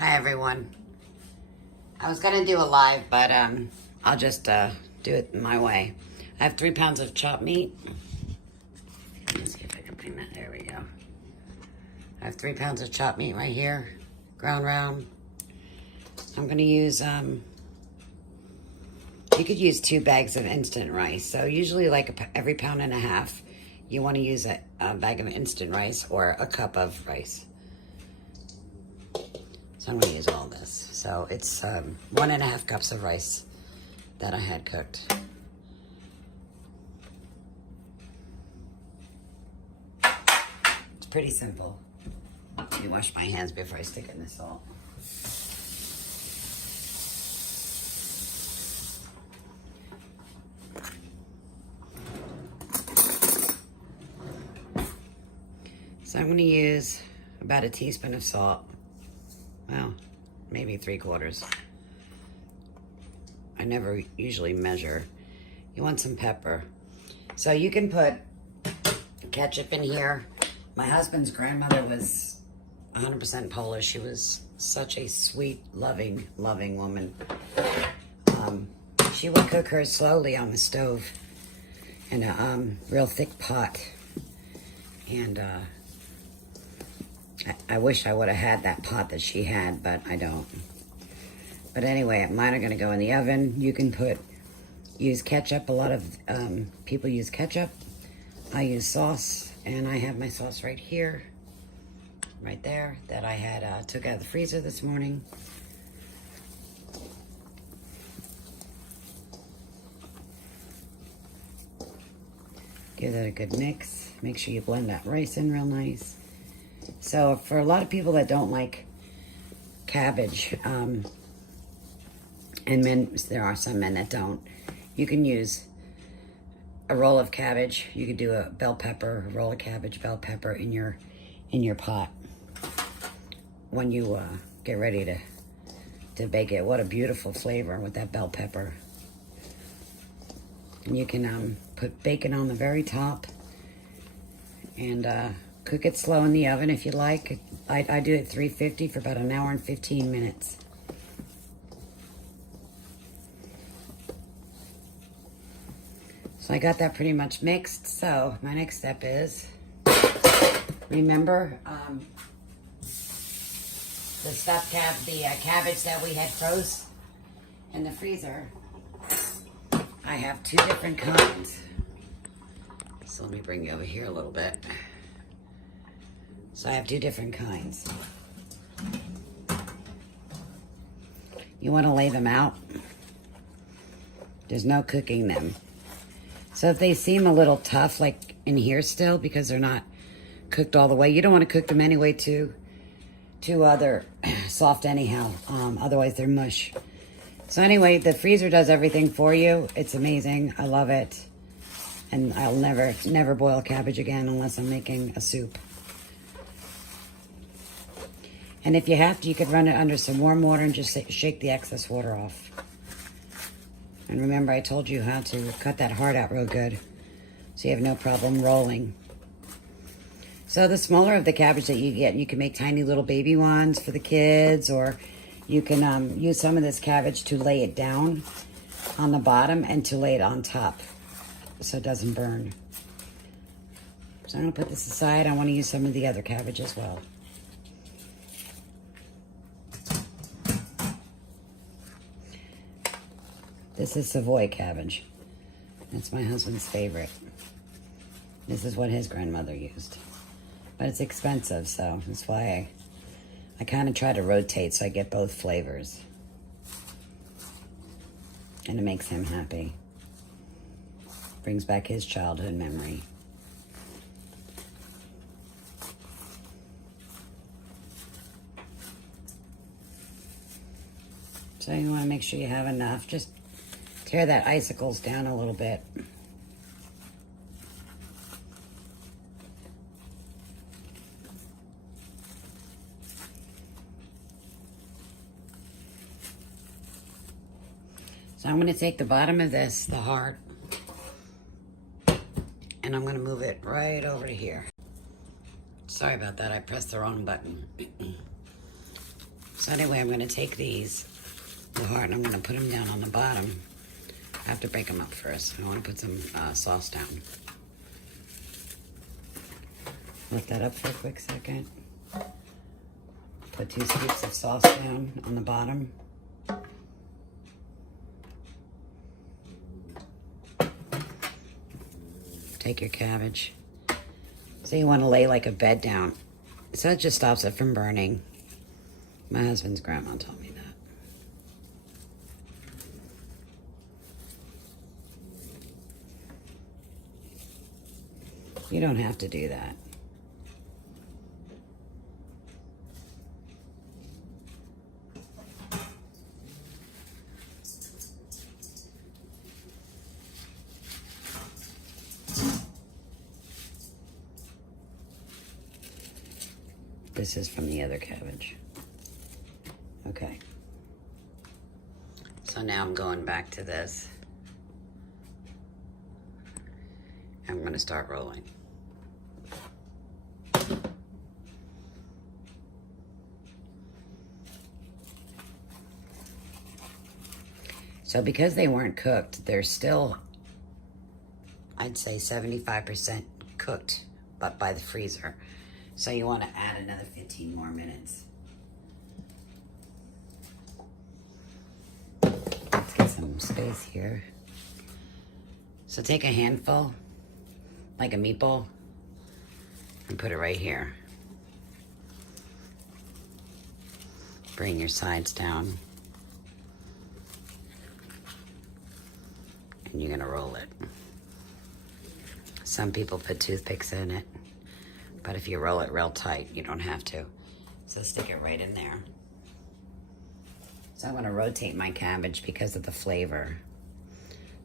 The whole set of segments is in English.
Hi everyone. I was gonna do a live, but I'll just do it my way. I have 3 pounds of chopped meat. Let's see if I can bring that. There we go. I have 3 pounds of chopped meat right here, ground round. I'm gonna use you could use 2 bags of instant rice. So usually like every pound and a half, you want to use a bag of instant rice or a cup of rice. So I'm going to use all this. So it's 1.5 cups of rice that I had cooked. It's pretty simple. Let me wash my hands before I stick it in the salt. So I'm going to use about a teaspoon of salt. Well, maybe 3/4. I never usually measure. You want some pepper. So you can put ketchup in here. My husband's grandmother was 100% Polish. She was such a sweet, loving woman. She would cook hers slowly on the stove in a real thick pot. And I wish I would have had that pot that she had, but I don't. But anyway, mine are going to go in the oven. You can use ketchup. A lot of people use ketchup. I use sauce, and I have my sauce right here, right there, that I had took out of the freezer this morning. Give that a good mix. Make sure you blend that rice in real nice. So for a lot of people that don't like cabbage, and there are some men that don't, you can use a roll of cabbage. You could do a bell pepper, a roll of cabbage, bell pepper in your pot when you get ready to bake it. What a beautiful flavor with that bell pepper. And you can put bacon on the very top and cook it slow in the oven if you like. I do it 350 for about 1 hour and 15 minutes. So I got that pretty much mixed. So my next step is, remember the cabbage that we had froze in the freezer. I have 2 different kinds. So let me bring you over here a little bit. So I have 2 different kinds. You want to lay them out. There's no cooking them. So if they seem a little tough, like in here still, because they're not cooked all the way, you don't want to cook them anyway too other soft anyhow. Otherwise they're mush. So anyway, the freezer does everything for you. It's amazing. I love it. And I'll never boil cabbage again unless I'm making a soup. And if you have to, you could run it under some warm water and just shake the excess water off. And remember, I told you how to cut that heart out real good, so you have no problem rolling. So the smaller of the cabbage that you get, you can make tiny little baby ones for the kids, or you can use some of this cabbage to lay it down on the bottom and to lay it on top so it doesn't burn. So I'm going to put this aside. I want to use some of the other cabbage as well. This is Savoy cabbage. That's my husband's favorite. This is what his grandmother used. But it's expensive, so that's why I kind of try to rotate so I get both flavors. And it makes him happy. Brings back his childhood memory. So you want to make sure you have enough. Just tear that icicles down a little bit. So I'm going to take the bottom of this, the heart, and I'm going to move it right over to here. Sorry about that, I pressed the wrong button. So anyway, I'm going to take these, the heart, and I'm going to put them down on the bottom. I have to break them up first. I want to put some sauce down. Lift that up for a quick second. Put 2 scoops of sauce down on the bottom. Take your cabbage. So you want to lay like a bed down. So it just stops it from burning. My husband's grandma told me that. You don't have to do that. This is from the other cabbage. Okay. So now I'm going back to this. I'm going to start rolling. So because they weren't cooked, they're still, I'd say 75% cooked, but by the freezer. So you want to add another 15 more minutes. Let's get some space here. So take a handful, like a meatball, and put it right here. Bring your sides down. And you're gonna roll it. Some people put toothpicks in it, but if you roll it real tight, you don't have to. So stick it right in there. So I'm gonna rotate my cabbage because of the flavor.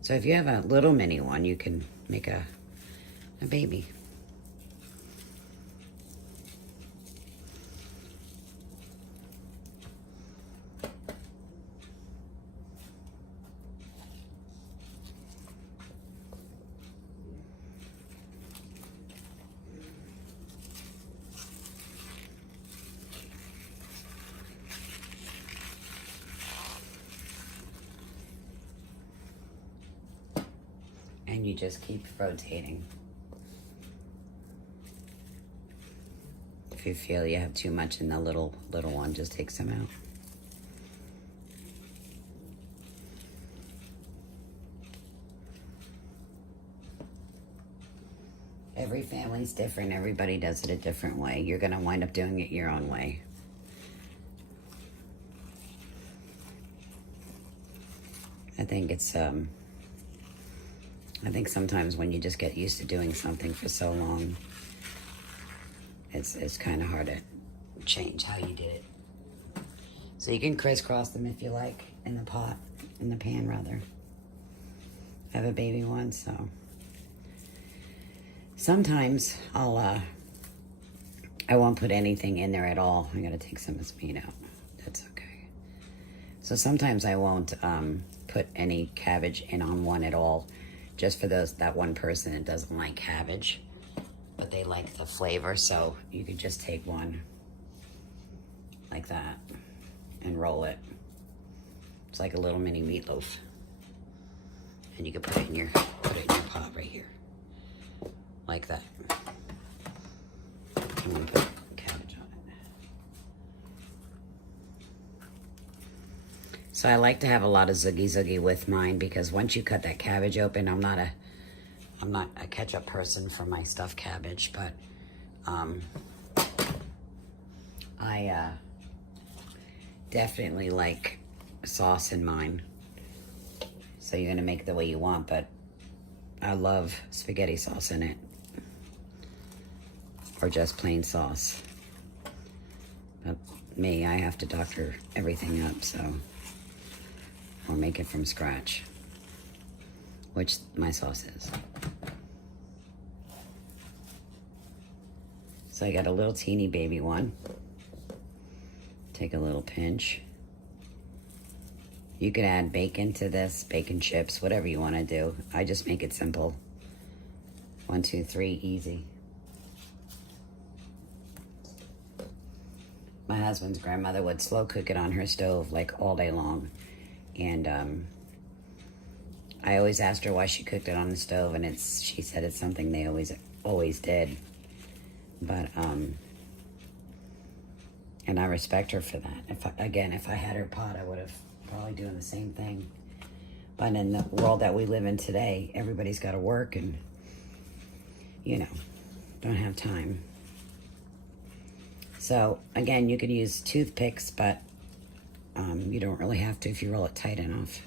So if you have a little mini one, you can make a baby. And you just keep rotating. If you feel you have too much in the little one, just take some out. Every family's different. Everybody does it a different way. You're gonna wind up doing it your own way. I think it's I think sometimes when you just get used to doing something for so long, it's kind of hard to change how you did it. So you can crisscross them if you like in the pan rather. I have a baby one, so sometimes I won't put anything in there at all. I gotta take some of this meat out. That's okay. So sometimes I won't put any cabbage in on one at all. Just for that one person that doesn't like cabbage, but they like the flavor, so you could just take one like that and roll it. It's like a little mini meatloaf, and you can put it in your pot right here, like that. I'm gonna put cabbage on it. So I like to have a lot of zoogie with mine because once you cut that cabbage open, I'm not a ketchup person for my stuffed cabbage, but I definitely like sauce in mine. So you're gonna make it the way you want, but I love spaghetti sauce in it, or just plain sauce. But me, I have to doctor everything up, so. Or make it from scratch, which my sauce is. So I got a little teeny baby one. Take a little pinch. You could add bacon to this, bacon chips, whatever you want to do. I just make it simple. 1, 2, 3, easy. My my husband's grandmother would slow cook it on her stove like all day long. And I always asked her why she cooked it on the stove, and she said it's something they always did. But and I respect her for that. If I had her pot, I would have probably doing the same thing. But in the world that we live in today, everybody's got to work and, you know, don't have time. So again, you could use toothpicks, but you don't really have to if you roll it tight enough.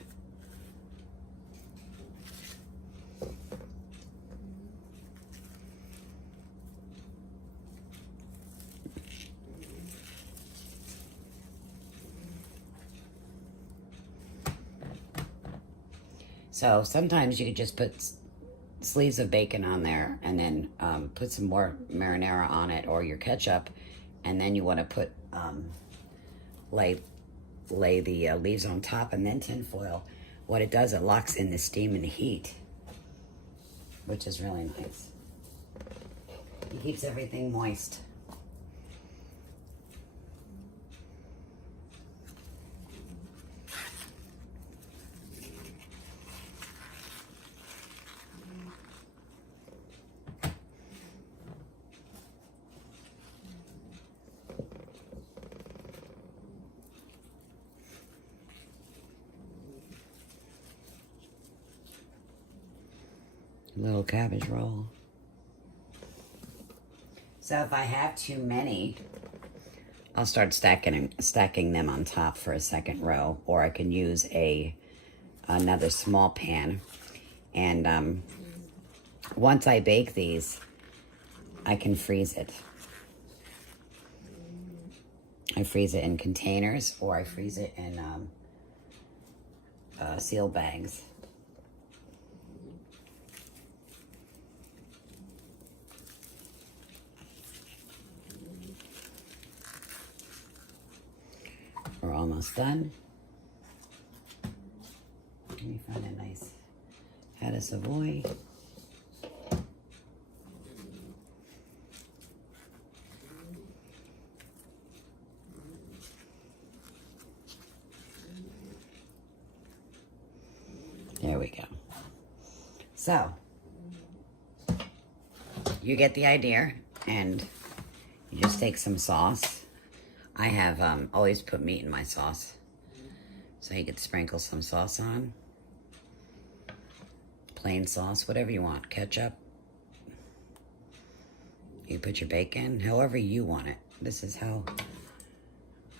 So sometimes you could just put sleeves of bacon on there and then put some more marinara on it or your ketchup, and then you want to put lay the leaves on top and then tin foil. What it does, it locks in the steam and the heat, which is really nice. It keeps everything moist. Little cabbage roll. So if I have too many, I'll start stacking them on top for a second row, or I can use another small pan. And once I bake these, I can freeze it. I freeze it in containers, or I freeze it in sealed bags. We're almost done. Let me find a nice head of Savoy. There we go. So, you get the idea, and you just take some sauce. I have always put meat in my sauce, so you could sprinkle some sauce on. Plain sauce, whatever you want. Ketchup. You put your bacon, however you want it. This is how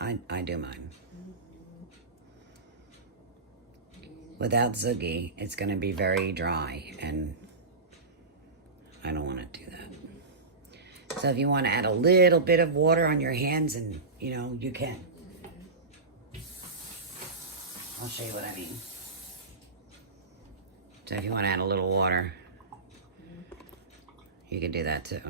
I do mine. Without zoogie, it's going to be very dry, and I don't want to do that. So if you want to add a little bit of water on your hands, and you know, you can. I'll show you what I mean. So if you want to add a little water, you can do that too.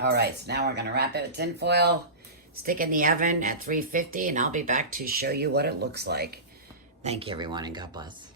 All right, so now we're going to wrap it with tin foil, stick in the oven at 350, and I'll be back to show you what it looks like. Thank you, everyone, and God bless.